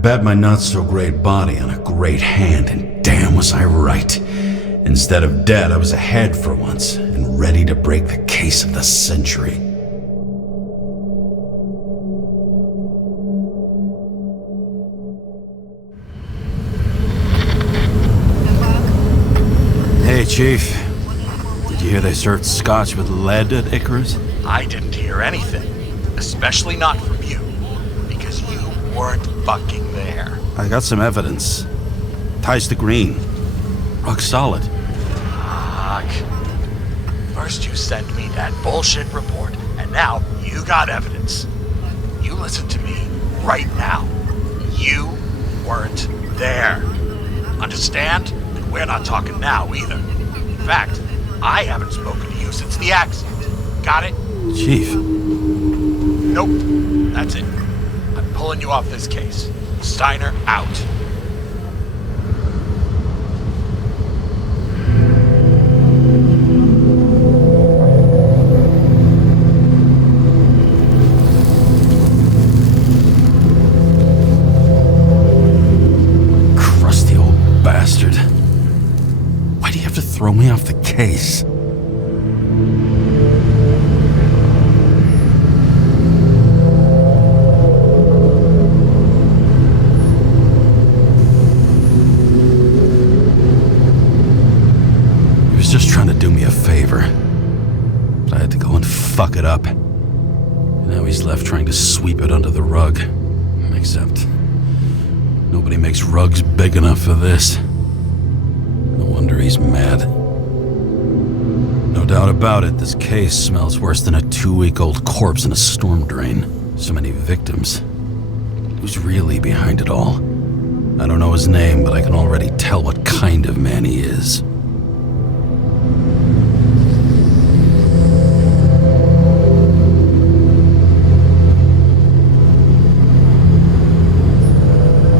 bet my not-so-great body on a great hand, and damn was I right. Instead of dead, I was ahead for once, and ready to break the case of the century. Hey, Chief. Did you hear they served scotch with lead at Icarus? I didn't hear anything. Especially not from you. Because you weren't fucking there. I got some evidence. Ties to Green. Rock solid. Fuck. First you send me that bullshit report, and now you got evidence. You listen to me right now. You weren't there. Understand? And we're not talking now either. In fact, I haven't spoken to you since the accident. Got it? Chief. Nope. That's it. I'm pulling you off this case. Steiner out. Crusty old bastard. Why do you have to throw me off the case? Just trying to do me a favor. But I had to go and fuck it up. Now he's left trying to sweep it under the rug. Except nobody makes rugs big enough for this. No wonder he's mad. No doubt about it, this case smells worse than a 2-week-old corpse in a storm drain. So many victims. Who's really behind it all? I don't know his name, but I can already tell what kind of man he is.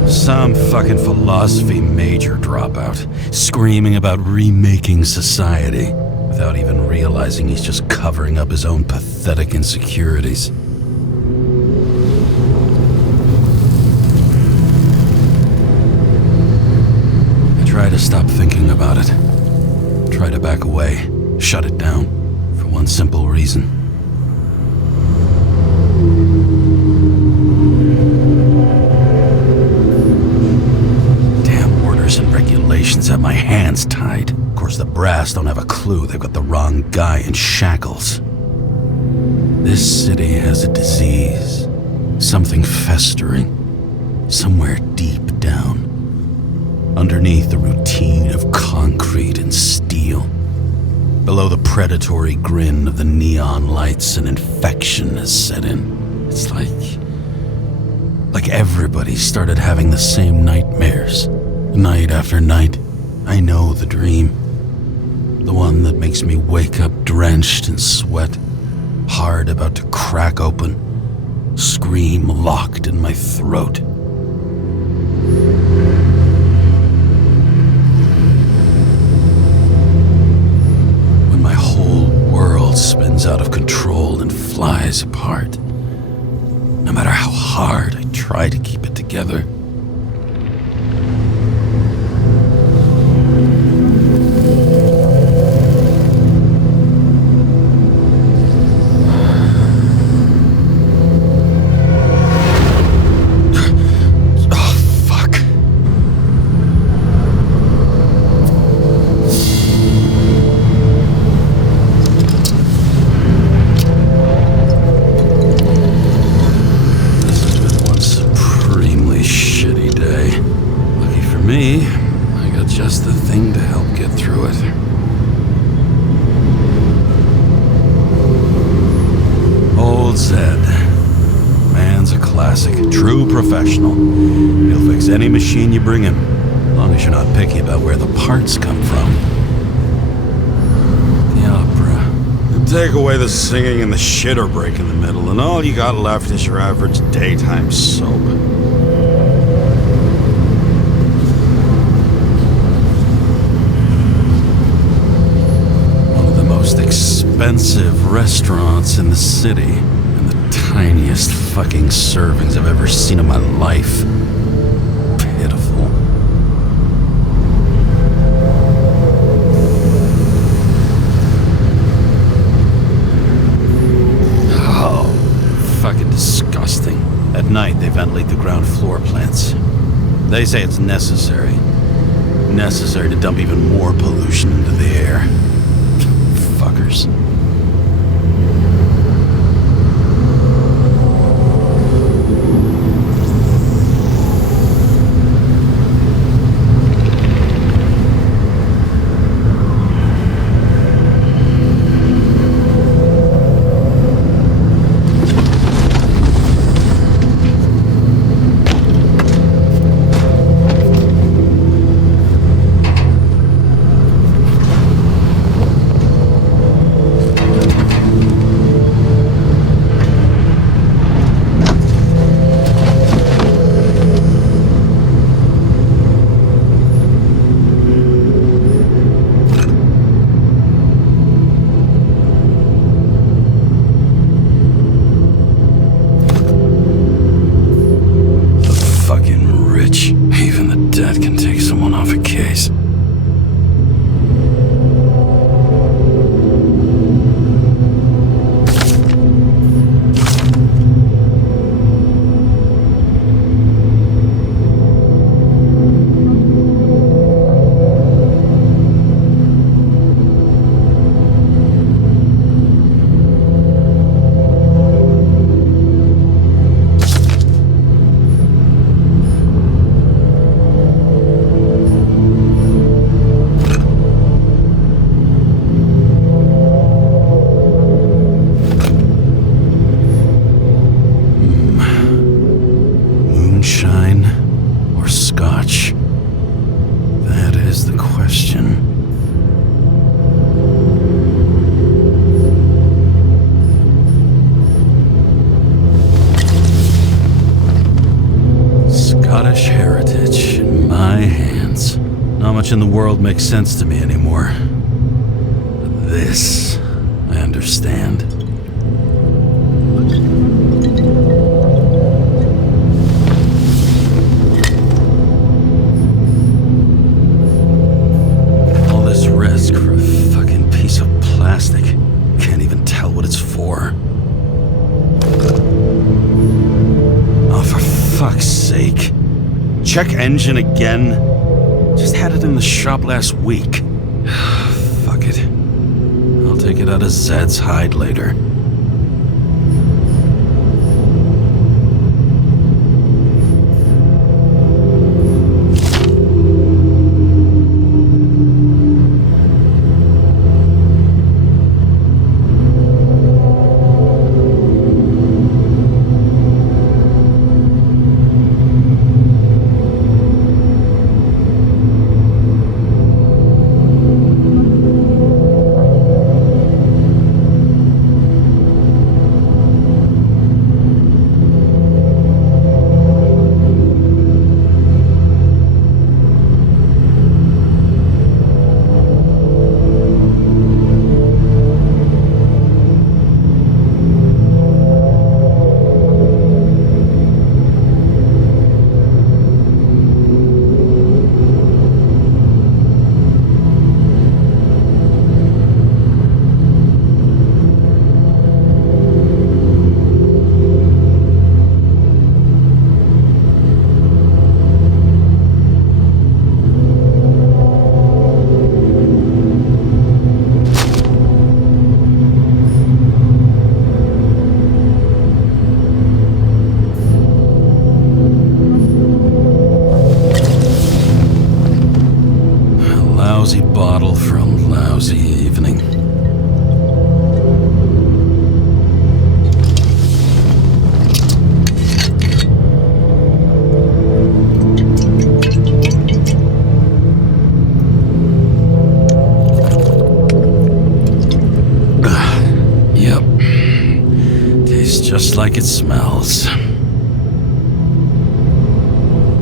Some fucking philosophy major dropout, screaming about remaking society, without even realizing he's just covering up his own pathetic insecurities. I try to stop thinking about it. Try to back away, shut it down, for one simple reason. And regulations have my hands tied. Of course, the brass don't have a clue they've got the wrong guy in shackles. This city has a disease. Something festering. Somewhere deep down. Underneath the routine of concrete and steel. Below the predatory grin of the neon lights, an infection has set in. It's like everybody started having the same nightmares. Night after night, I know the dream. The one that makes me wake up drenched in sweat, heart about to crack open, scream locked in my throat. When my whole world spins out of control and flies apart, no matter how hard I try to keep it together. Me, I got just the thing to help get through it. Old Zed. Man's a classic. True professional. He'll fix any machine you bring him, as long as you're not picky about where the parts come from. The opera. Take away the singing and the shitter break in the middle, and all you got left is your average daytime soap. Expensive restaurants in the city, and the tiniest fucking servings I've ever seen in my life. ventilate the ground floor plants. They say it's necessary. Necessary to dump even more pollution into the air. Fuckers. In the world makes sense to me anymore. But this, I understand. All this risk for a fucking piece of plastic. Can't even tell what it's for. Oh, for fuck's sake. Check engine again? Just had it in the shop last week. Fuck it. I'll take it out of Zed's hide later. Bottle for a lousy evening. Yep. Tastes just like it smells.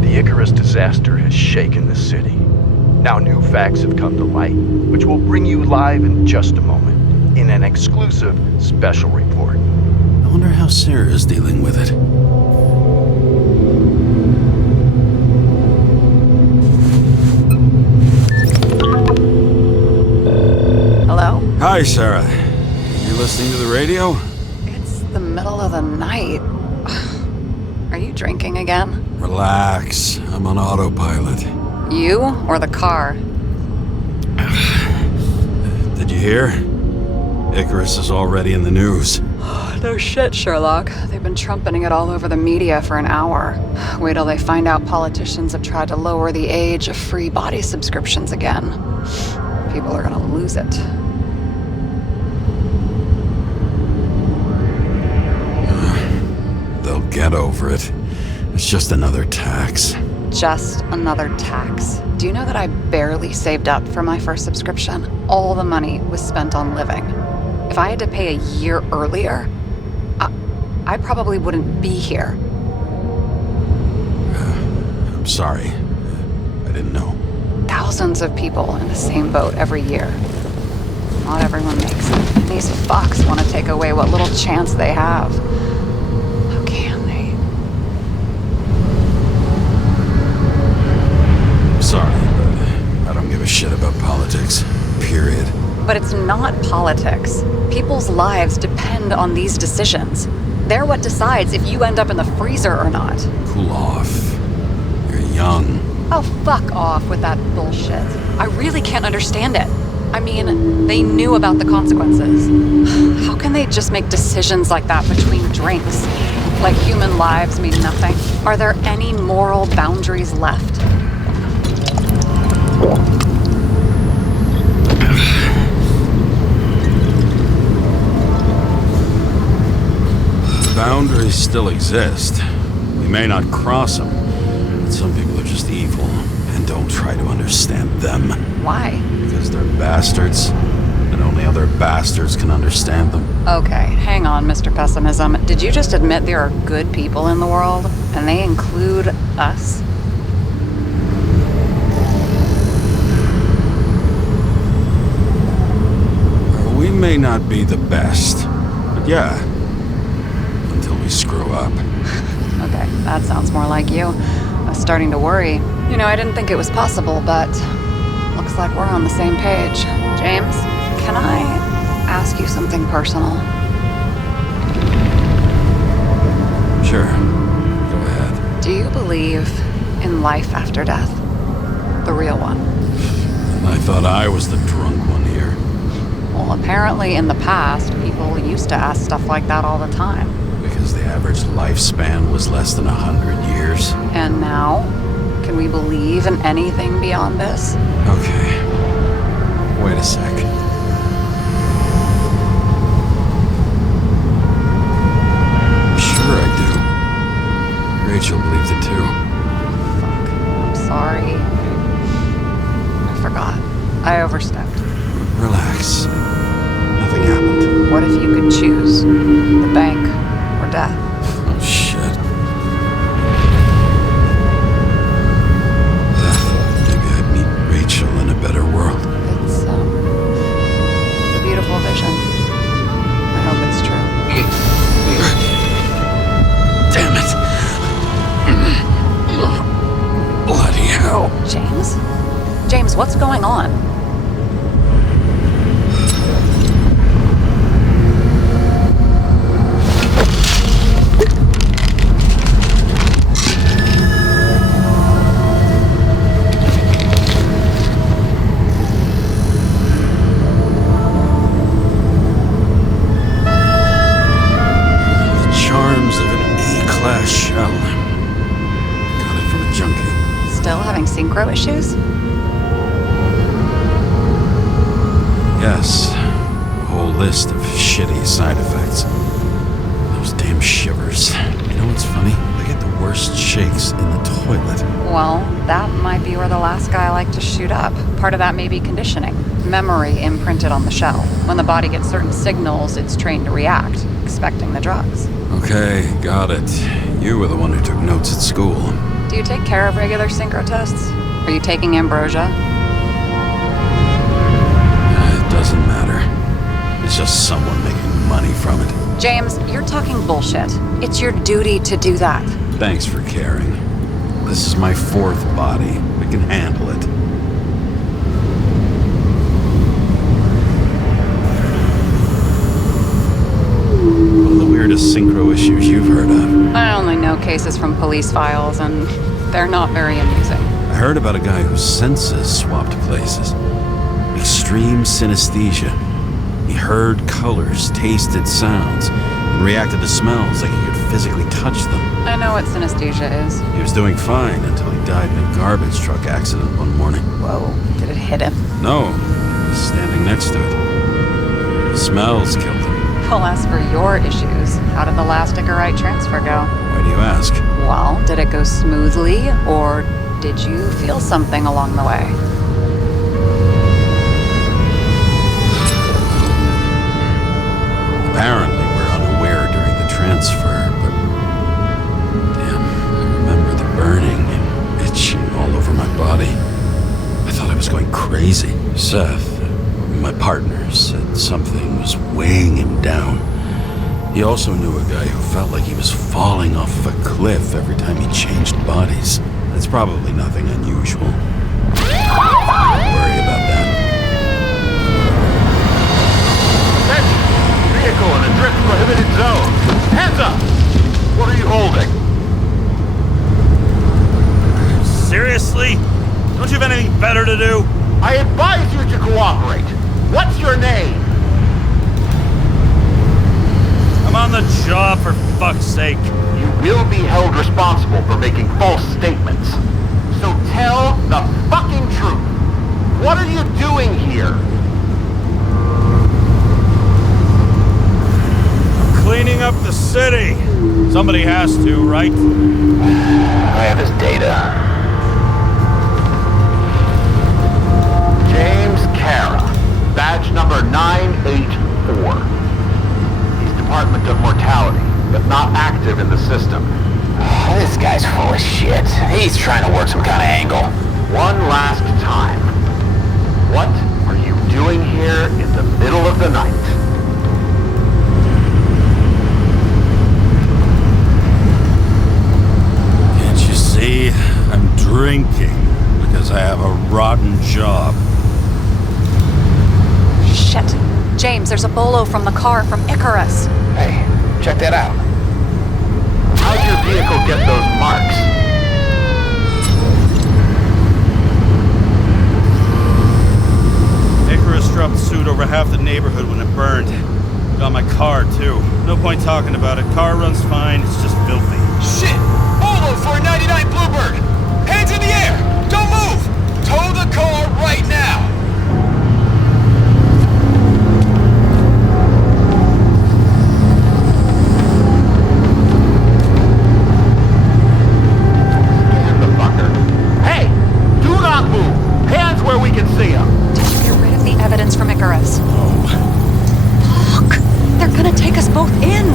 The Icarus disaster has shaken the city. Now new facts have come to light, which we'll bring you live in just a moment, in an exclusive special report. I wonder how Sarah is dealing with it. Hello? Hi, Sarah. You listening to the radio? It's the middle of the night. Are Are you drinking again? Relax. I'm on autopilot. You or the car? Did you hear? Icarus is already in the news. No shit, Sherlock. They've been trumpeting it all over the media for an hour. Wait till they find out politicians have tried to lower the age of free body subscriptions again. People are gonna lose it. They'll get over it. It's just another tax. Just another tax. Do you know that I barely saved up for my first subscription? All the money was spent on living. If I had to pay a year earlier, I probably wouldn't be here. I'm sorry. I didn't know. Thousands of people in the same boat every year. Not everyone makes it. And these fucks want to take away what little chance they have. How can they? I'm sorry, but I don't give a shit about politics. Period. But it's not politics. People's lives depend on these decisions. They're what decides if you end up in the freezer or not. Cool off. You're young. Oh, fuck off with that bullshit. I really can't understand it. I mean, they knew about the consequences. How can they just make decisions like that between drinks? Like human lives mean nothing? Are there any moral boundaries left? Boundaries still exist. We may not cross them, but some people are just evil, and don't try to understand them. Why? Because they're bastards, and only other bastards can understand them. Okay, hang on, Mr. Pessimism. Did you just admit there are good people in the world, and they include us? We may not be the best, but yeah, until we screw up. Okay, that sounds more like you. I was starting to worry. You know, I didn't think it was possible, but looks like we're on the same page. James, can I ask you something personal? Sure, go ahead. Do you believe in life after death? The real one? And I thought I was the drunk one here. Well, apparently in the past, people used to ask stuff like that all the time. Because the average lifespan was less than 100 years. And now, can we believe in anything beyond this? Okay. Wait a sec. Sure I do. Rachel believes it too. Fuck. I'm sorry. I forgot. I overstepped. Relax. Nothing happened. What if you could choose? The bank or death? Oh, shit. Maybe I'd meet Rachel in a better world. It's a beautiful vision. I hope it's true. Damn it. Bloody hell. James? James, what's going on? Shell. Got it from a junkie. Still having synchro issues? Yes. A whole list of shitty side effects. Those damn shivers. You know what's funny? I get the worst shakes in the toilet. Well, that might be where the last guy liked to shoot up. Part of that may be conditioning. Memory imprinted on the shell. When the body gets certain signals, it's trained to react, expecting the drugs. Okay, got it. You were the one who took notes at school. Do you take care of regular synchro tests? Are you taking ambrosia? It doesn't matter. It's just someone making money from it. James, you're talking bullshit. It's your duty to do that. Thanks for caring. This is my fourth body. We can handle it. Well, the weird weirdest synchro issues you've heard of. I only know cases from police files, and they're not very amusing. I heard about a guy whose senses swapped places. Extreme synesthesia. He heard colors, tasted sounds, and reacted to smells like he could physically touch them. I know what synesthesia is. He was doing fine until he died in a garbage truck accident one morning. Whoa, did it hit him? No, he was standing next to it. The smells killed him. Well, as for your issues, how did the last Icarite transfer go? Why do you ask? Well, did it go smoothly, or did you feel something along the way? Apparently, we're unaware during the transfer, but... Damn, I remember the burning and itching all over my body. I thought I was going crazy. Seth, my partner, said something was weighing him down. He also knew a guy who felt like he was falling off of a cliff every time he changed bodies. That's probably nothing unusual. Don't worry about that. Vehicle in a drift prohibited zone. Hands up! What are you holding? Seriously? Don't you have anything better to do? I advise you to cooperate. What's your name? I'm on the job, for fuck's sake. You will be held responsible for making false statements. So tell the fucking truth. What are you doing here? Cleaning up the city. Somebody has to, right? I have his data. James Cara, badge number 984. He's Department of Mortality, but not active in the system. This guy's full of shit. He's trying to work some kind of angle. One last time. What are you doing here in the middle of the night? Can't you see? I'm drinking because I have a rotten job. Shit. James, there's a bolo from the car from Icarus. Hey, check that out. How'd your vehicle get those marks? Icarus dropped suit over half the neighborhood when it burned. Got my car, too. No point talking about it. Car runs fine, it's just filthy. Shit! Bolo for a 99 Bluebird! Hands in the air! Don't move! Tow the car right now! Scan the fucker. Hey! Do not move! Hands where we can see them! Did you get rid of the evidence from Icarus? Look! They're gonna take us both in!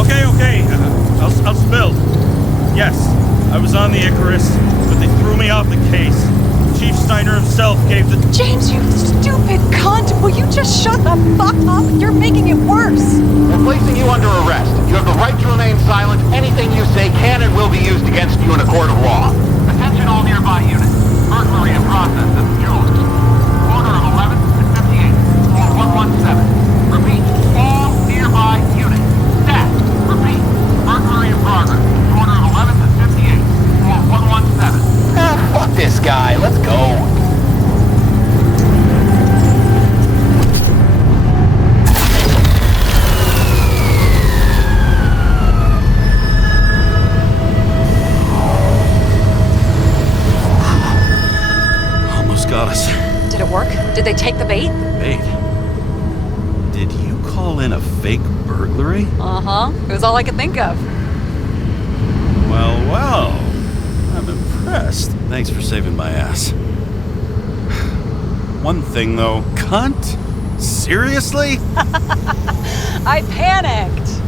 Okay. I'll spill. Yes, I was on the Icarus, but they threw me off the case. Chief Steiner himself gave the... James, you stupid cunt! Will you just shut the fuck up? You're making it worse! We're placing you under arrest. You have the right to remain silent. Anything you say can and will be used against you in a court of law. Attention all nearby units. Burglary in process at Jules. Corner of 11th and 58th. Floor 117. Repeat. All nearby units. Stat. Repeat. Burglary in progress. Corner of 11th and 58th. Floor 117. Fuck this guy, let's go. Almost got us. Did it work? Did they take the bait? Wait. Did you call in a fake burglary? Uh-huh. It was all I could think of. Well. I'm impressed. Thanks for saving my ass. One thing, though. Cunt? Seriously? I panicked!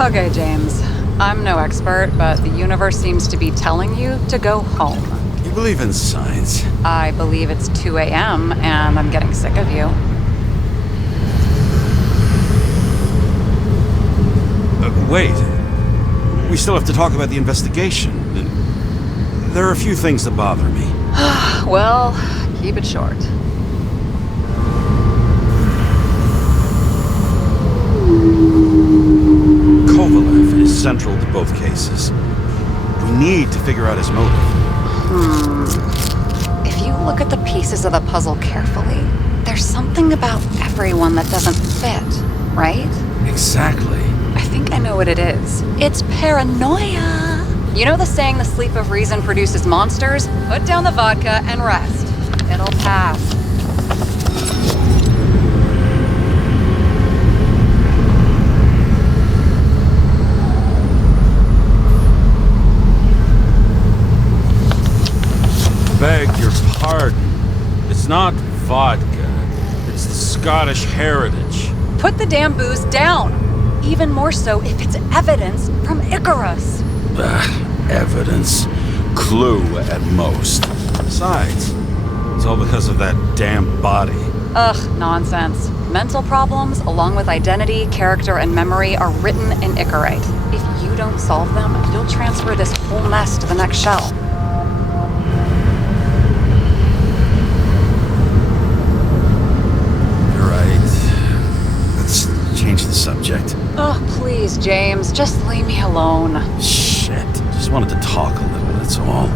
Okay, James. I'm no expert, but the universe seems to be telling you to go home. It believe in signs. I believe it's 2 a.m. and I'm getting sick of you. Wait. We still have to talk about the investigation. There are a few things that bother me. Well, keep it short. Kovalev is central to both cases. We need to figure out his motive. If you look at the pieces of the puzzle carefully, there's something about everyone that doesn't fit, right? Exactly. I think I know what it is. It's paranoia. You know the saying, the sleep of reason produces monsters? Put down the vodka and rest. It'll pass. Beg your pardon. It's not vodka. It's the Scottish heritage. Put the damn booze down. Even more so if it's evidence from Icarus. Evidence. Clue at most. Besides, it's all because of that damn body. Ugh, nonsense. Mental problems, along with identity, character, and memory, are written in Icarite. If you don't solve them, you'll transfer this whole mess to the next shell. You're right. Let's change the subject. Oh, please, James, just leave me alone. Shit. Just wanted to talk a little, that's all.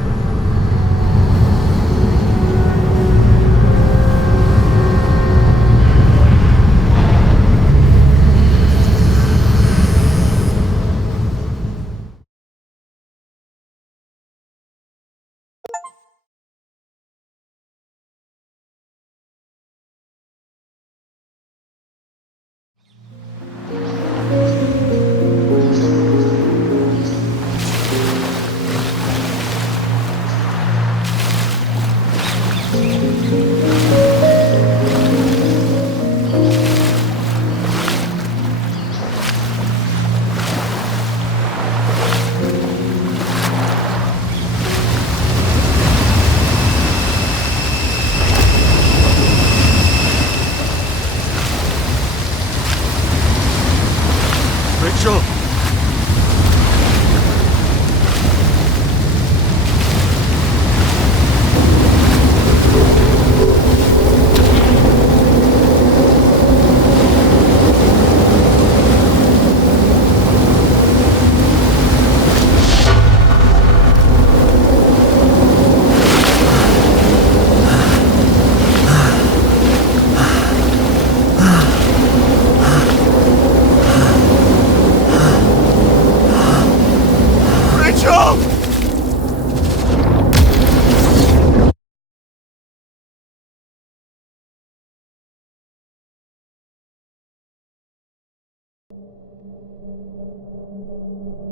Rachel!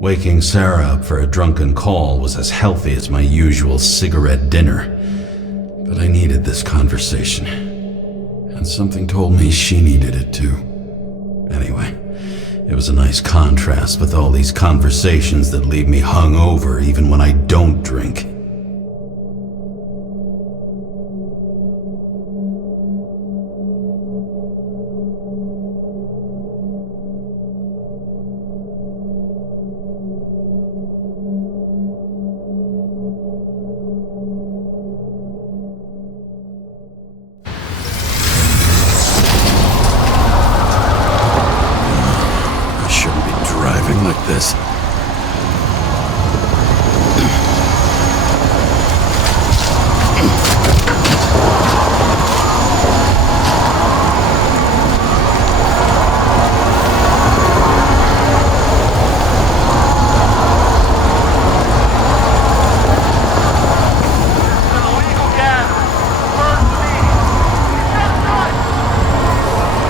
Waking Sarah up for a drunken call was as healthy as my usual cigarette dinner. But I needed this conversation. And something told me she needed it too. Anyway, it was a nice contrast with all these conversations that leave me hungover even when I don't drink. Like this.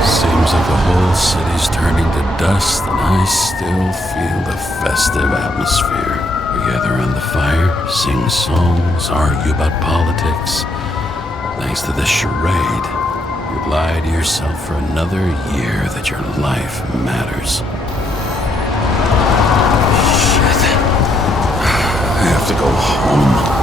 Seems like the whole city's turning to dust, and I still feel the festive atmosphere. We gather around the fire, sing songs, argue about politics. Thanks to this charade, you've lied to yourself for another year that your life matters. Shit. I have to go home.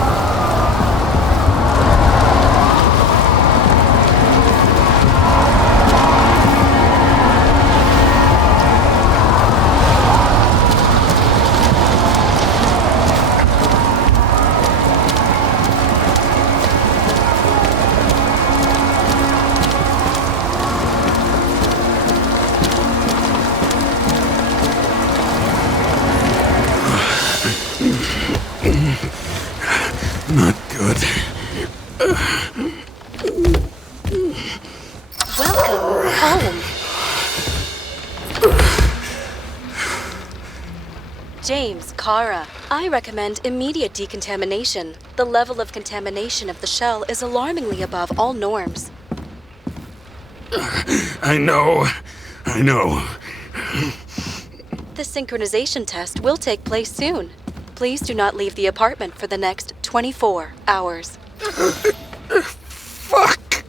James, Kara. I recommend immediate decontamination. The level of contamination of the shell is alarmingly above all norms. I know. The synchronization test will take place soon. Please do not leave the apartment for the next 24 hours. Fuck!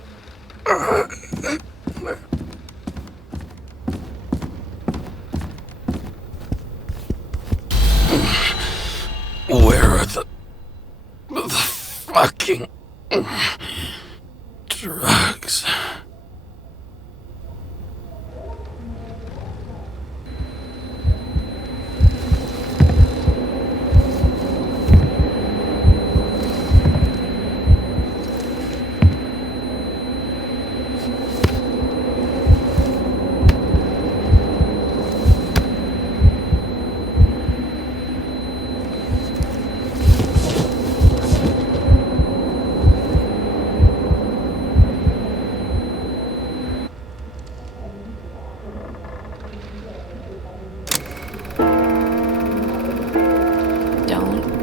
Where are the fucking drugs?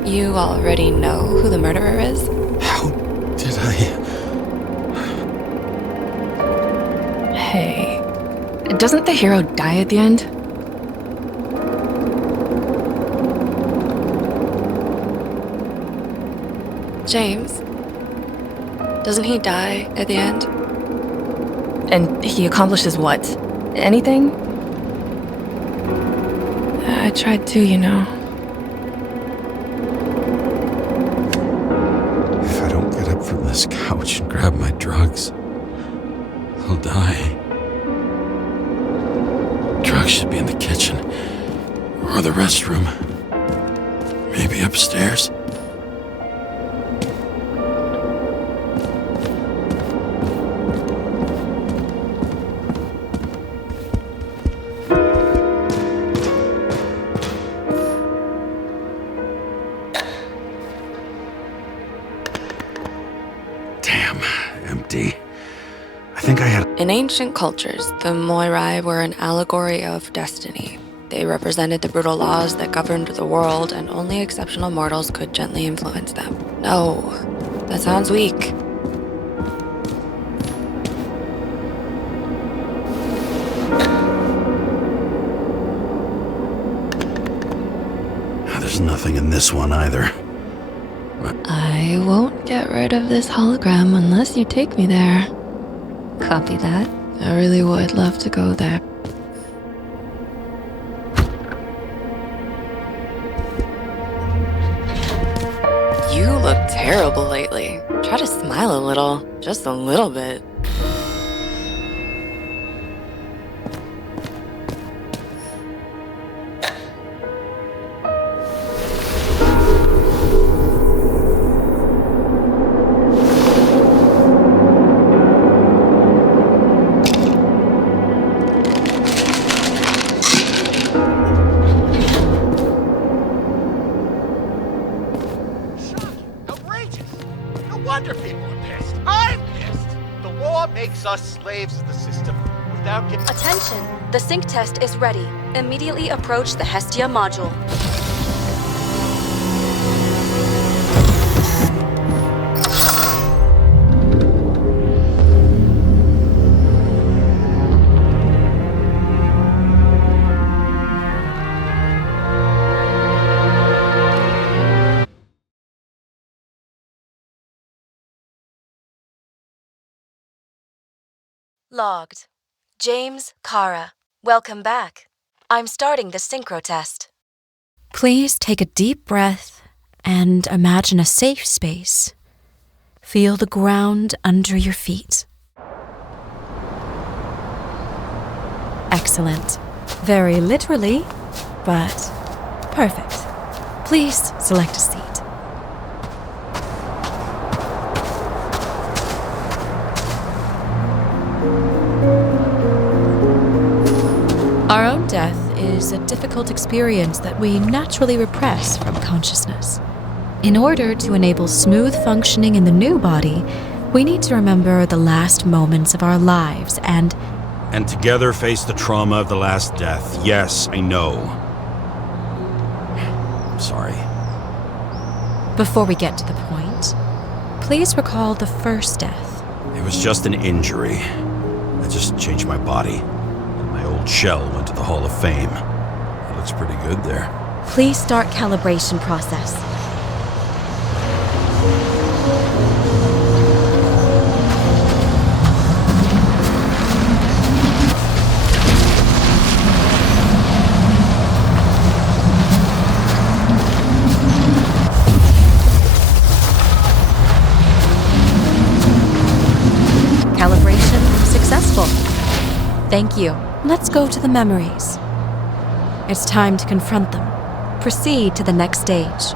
You already know who the murderer is? How did I... Hey, doesn't the hero die at the end? James, doesn't he die at the end? And he accomplishes what? Anything? I tried to, you know. If I don't get up from this couch and grab my drugs, I'll die. Drugs should be in the kitchen, or the restroom. Maybe upstairs. Damn, empty. I think I had... In ancient cultures, the Moirai were an allegory of destiny. They represented the brutal laws that governed the world, and only exceptional mortals could gently influence them. No, that sounds weak. There's nothing in this one either. I won't get rid of this hologram unless you take me there. Copy that. I really would love to go there. You look terrible lately. Try to smile a little. Just a little bit. Wonder people are pissed. I'm pissed. The law makes us slaves of the system without getting... Attention! The sync test is ready. Immediately approach the Hestia module. Logged. James, Kara. Welcome back. I'm starting the synchro test. Please take a deep breath and imagine a safe space. Feel the ground under your feet. Excellent. Very literally, but perfect. Please select a seat. Our own death is a difficult experience that we naturally repress from consciousness. In order to enable smooth functioning in the new body, we need to remember the last moments of our lives and together face the trauma of the last death. Yes, I know. I'm sorry. Before we get to the point, please recall the first death. It was just an injury. I just changed my body. My old shell went to the Hall of Fame. It looks pretty good there. Please start calibration process. Calibration successful. Thank you. Let's go to the memories. It's time to confront them. Proceed to the next stage.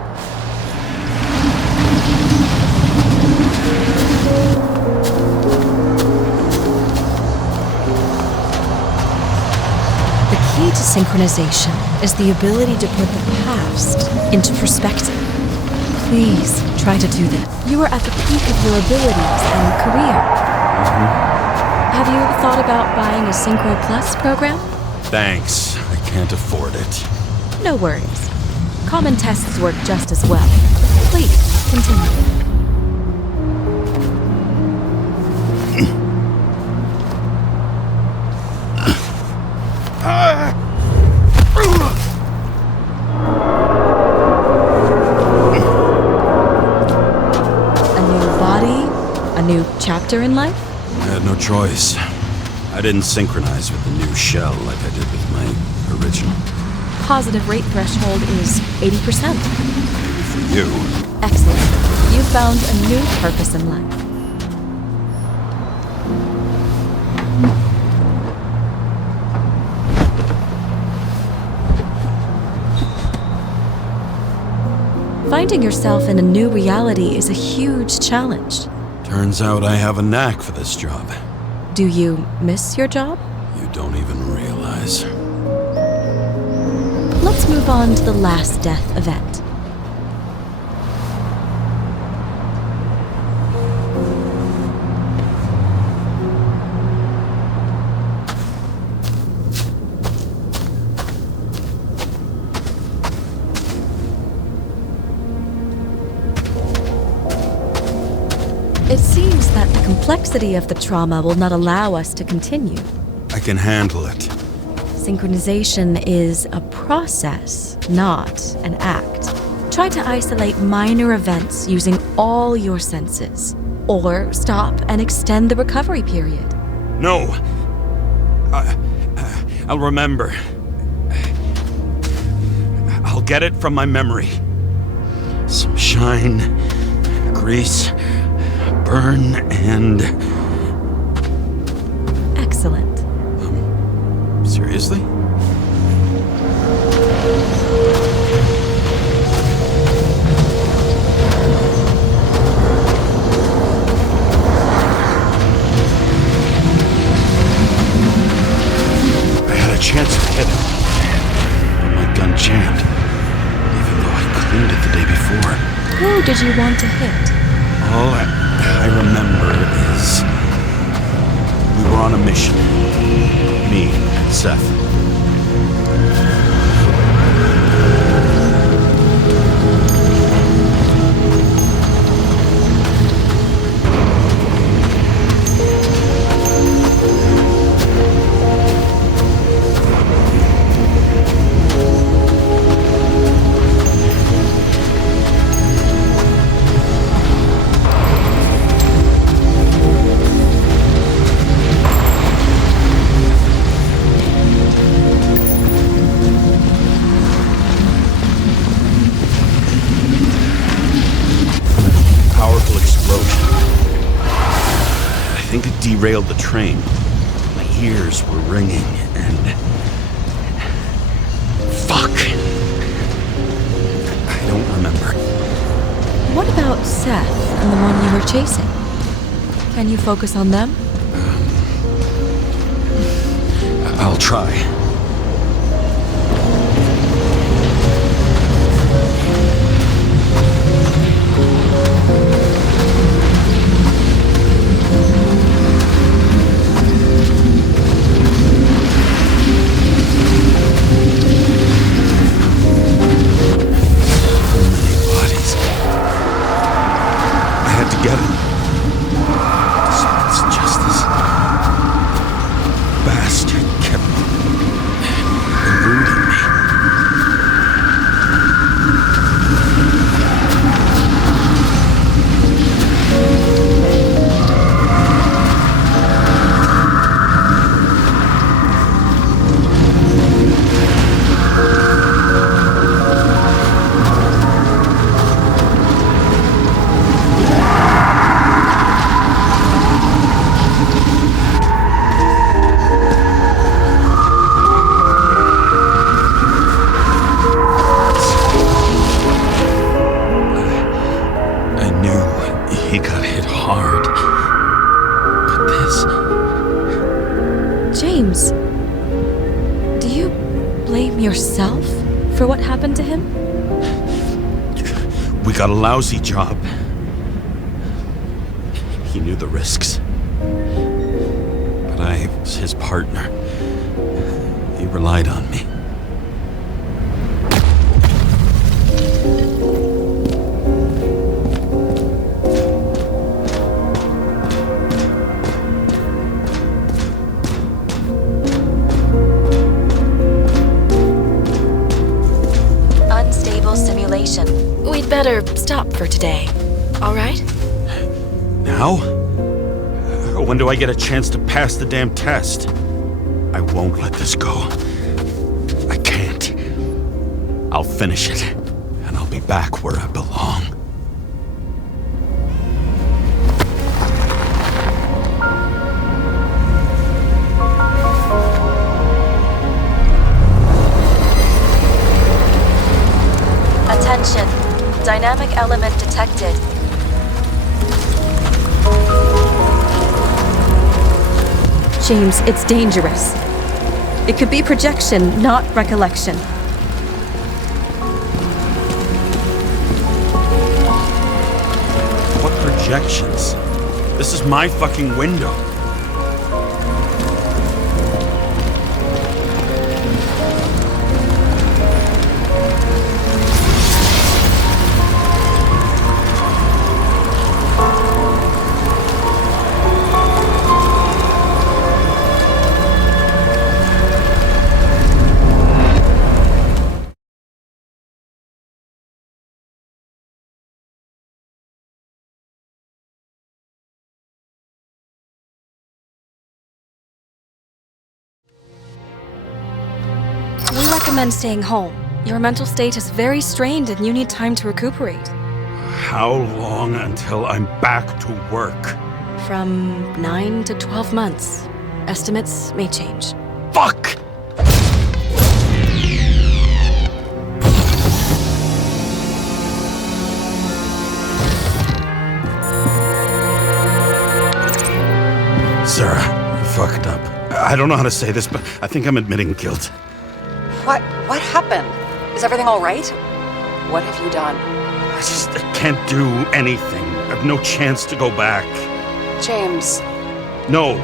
The key to synchronization is the ability to put the past into perspective. Please try to do that. You are at the peak of your abilities and career. Have you thought about buying a Synchro Plus program? Thanks. I can't afford it. No worries. Common tests work just as well. Please, continue. A new body? A new chapter in life? I had no choice. I didn't synchronize with the new shell like I did with my original. Positive rate threshold is 80%. For you. Excellent. You've found a new purpose in life. Finding yourself in a new reality is a huge challenge. Turns out I have a knack for this job. Do you miss your job? You don't even realize. Let's move on to the last death event. It seems that the complexity of the trauma will not allow us to continue. I can handle it. Synchronization is a process, not an act. Try to isolate minor events using all your senses, or stop and extend the recovery period. No! I'll remember. I'll get it from my memory. Some shine, grease, burn, and... Excellent. Seriously? I had a chance to hit him, but my gun jammed, even though I cleaned it the day before. Who did you want to hit? All I remember is we were on a mission. Me and Seth. I think it derailed the train. My ears were ringing and... Fuck! I don't remember. What about Seth and the one you were chasing? Can you focus on them? I'll try. blame yourself for what happened to him? We got a lousy job. He knew the risks. But I was his partner. He relied on me. Unstable simulation. We'd better stop for today, all right? Now? When do I get a chance to pass the damn test? I won't let this go. I can't. I'll finish it, and I'll be back where I belong. Attention. Dynamic element detected. James, it's dangerous. It could be projection, not recollection. What projections? This is my fucking window. We recommend staying home. Your mental state is very strained and you need time to recuperate. How long until I'm back to work? From 9 to 12 months. Estimates may change. Fuck! Sarah, I fucked up. I don't know how to say this, but I think I'm admitting guilt. What happened? Is everything all right? What have you done? I can't do anything. I have no chance to go back. James. No.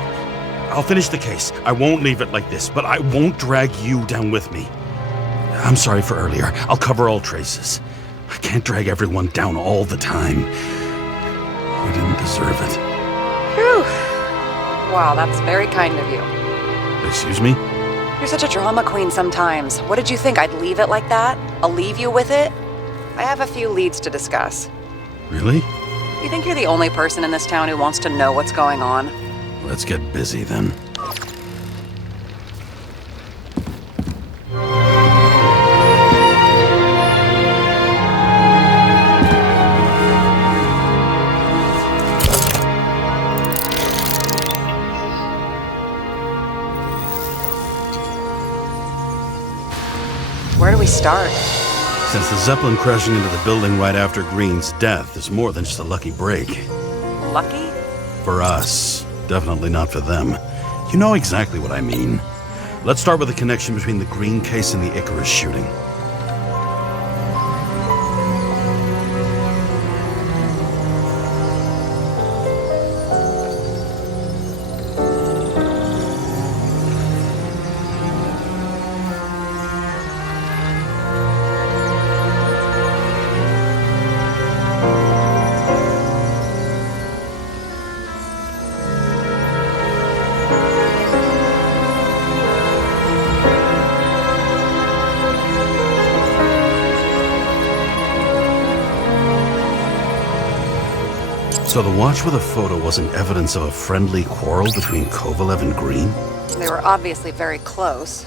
I'll finish the case. I won't leave it like this, but I won't drag you down with me. I'm sorry for earlier. I'll cover all traces. I can't drag everyone down all the time. I didn't deserve it. Whew. Wow, that's very kind of you. Excuse me? You're such a drama queen sometimes. What did you think, I'd leave it like that? I'll leave you with it? I have a few leads to discuss. Really? You think you're the only person in this town who wants to know what's going on? Let's get busy then. Where do we start? Since the Zeppelin crashing into the building right after Green's death is more than just a lucky break. Lucky? For us. Definitely not for them. You know exactly what I mean. Let's start with the connection between the Green case and the Icarus shooting. So the watch with a photo wasn't evidence of a friendly quarrel between Kovalev and Green? They were obviously very close.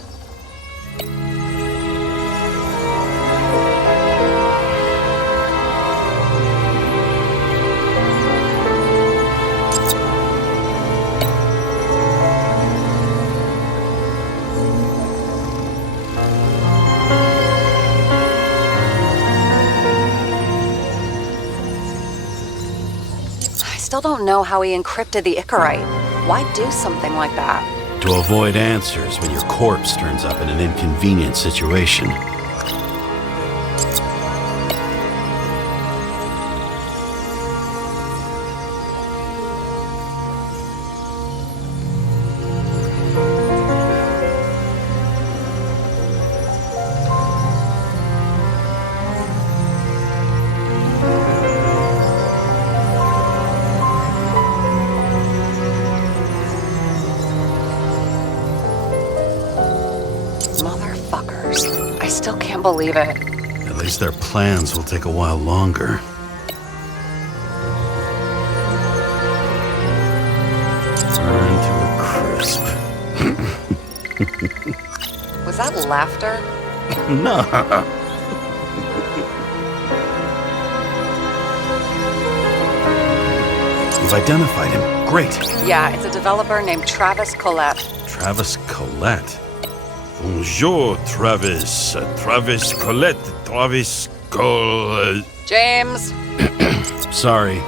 I still don't know how he encrypted the Icarite. Why do something like that? To avoid answers when your corpse turns up in an inconvenient situation. Motherfuckers. I still can't believe it. At least their plans will take a while longer. Burn to a crisp. Was that laughter? No. You've identified him. Great. Yeah, it's a developer named Travis Collette. Travis Collette. Bonjour, Travis. Travis Collette. Travis Col... James! Sorry.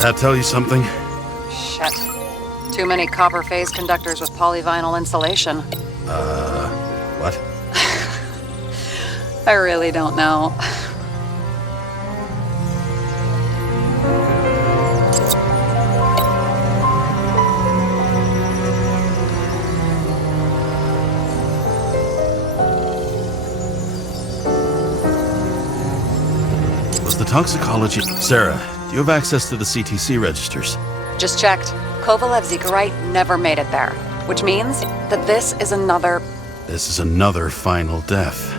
That tell you something? Shit. Too many copper phase conductors with polyvinyl insulation. What? I really don't know. Was the toxicology... Sarah, do you have access to the CTC registers? Just checked. Kovalev Zekarite never made it there, which means that this is another... This is another final death.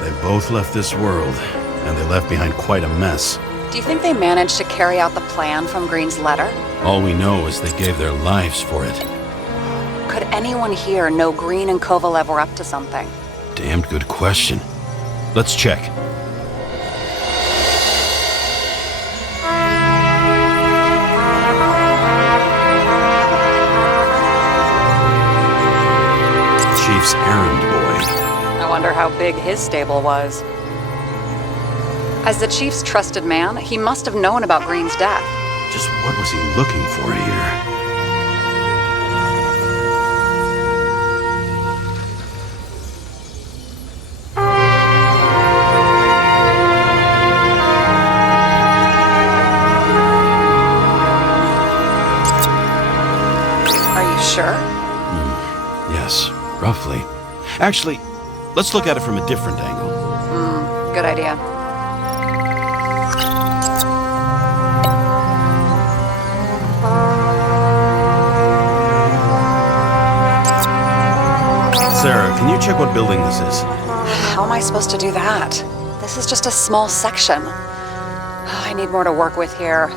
They both left this world, and they left behind quite a mess. Do you think they managed to carry out the plan from Green's letter? All we know is they gave their lives for it. Could anyone here know Green and Kovalev were up to something? Damned good question. Let's check. Chief's errand boy. I wonder how big his stable was. As the Chief's trusted man, he must have known about Green's death. Just what was he looking for here? Are you sure? Yes, roughly. Actually, let's look at it from a different angle. Good idea. Sarah, can you check what building this is? How am I supposed to do that? This is just a small section. I need more to work with here.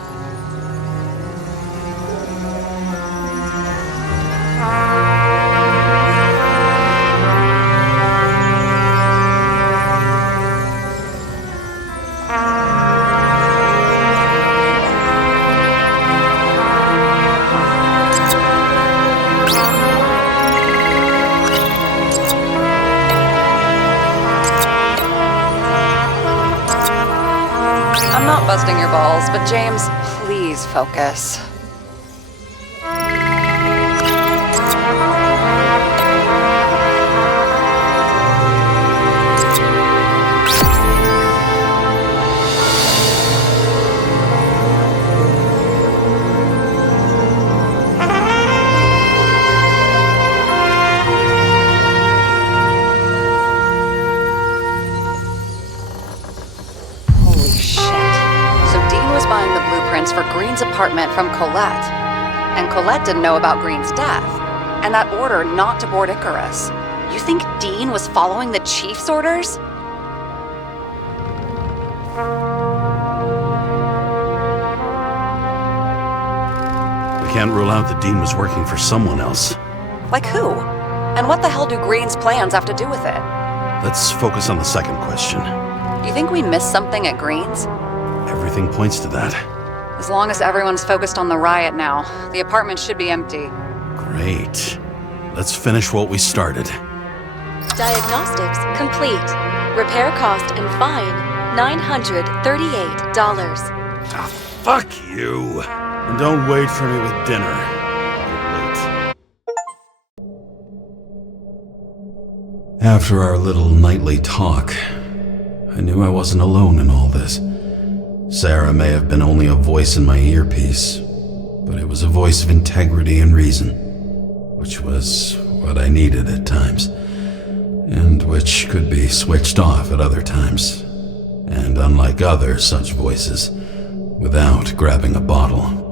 I'm not busting your balls, but James, please focus. Holy shit. So Dean was buying the blueprints for Green's apartment from Colette. And Colette didn't know about Green's death. And that order not to board Icarus. You think Dean was following the Chief's orders? can't rule out the Dean was working for someone else. Like who? And what the hell do Green's plans have to do with it? Let's focus on the second question. You think we missed something at Green's? Everything points to that. As long as everyone's focused on the riot now, the apartment should be empty. Great. Let's finish what we started. Diagnostics complete. Repair cost and fine $938. Ah, fuck you! And don't wait for me with dinner. I'll wait. After our little nightly talk, I knew I wasn't alone in all this. Sarah may have been only a voice in my earpiece, but it was a voice of integrity and reason, which was what I needed at times, and which could be switched off at other times, and unlike other such voices, without grabbing a bottle.